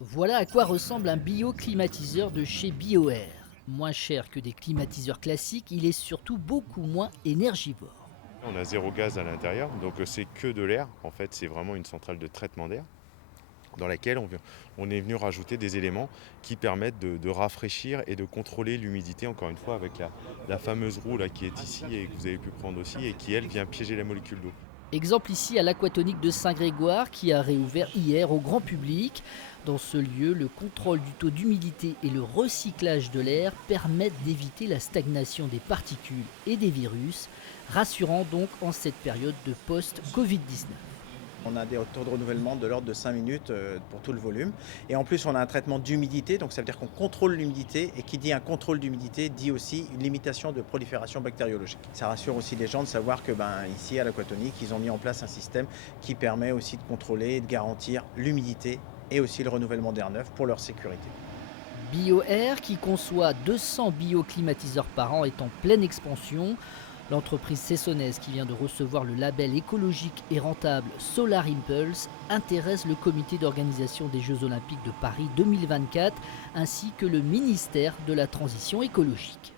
Voilà à quoi ressemble un bioclimatiseur de chez BioAir. Moins cher que des climatiseurs classiques, il est surtout beaucoup moins énergivore. On a zéro gaz à l'intérieur, donc c'est que de l'air. En fait, c'est vraiment une centrale de traitement d'air dans laquelle on est venu rajouter des éléments qui permettent de rafraîchir et de contrôler l'humidité, encore une fois, avec la fameuse roue là, qui est ici et que vous avez pu prendre aussi et qui, elle, vient piéger la molécule d'eau. Exemple ici à l'Aquatonique de Saint-Grégoire qui a réouvert hier au grand public. Dans ce lieu, le contrôle du taux d'humidité et le recyclage de l'air permettent d'éviter la stagnation des particules et des virus, rassurant donc en cette période de post-Covid-19. On a des taux de renouvellement de l'ordre de 5 minutes pour tout le volume. Et en plus, on a un traitement d'humidité, donc ça veut dire qu'on contrôle l'humidité. Et qui dit un contrôle d'humidité dit aussi une limitation de prolifération bactériologique. Ça rassure aussi les gens de savoir que ici à l'Aquatonique, ils ont mis en place un système qui permet aussi de contrôler et de garantir l'humidité et aussi le renouvellement d'air neuf pour leur sécurité. BioAir, qui conçoit 200 bioclimatiseurs par an, est en pleine expansion. L'entreprise cessonnaise qui vient de recevoir le label écologique et rentable Solar Impulse intéresse le comité d'organisation des Jeux Olympiques de Paris 2024 ainsi que le ministère de la Transition écologique.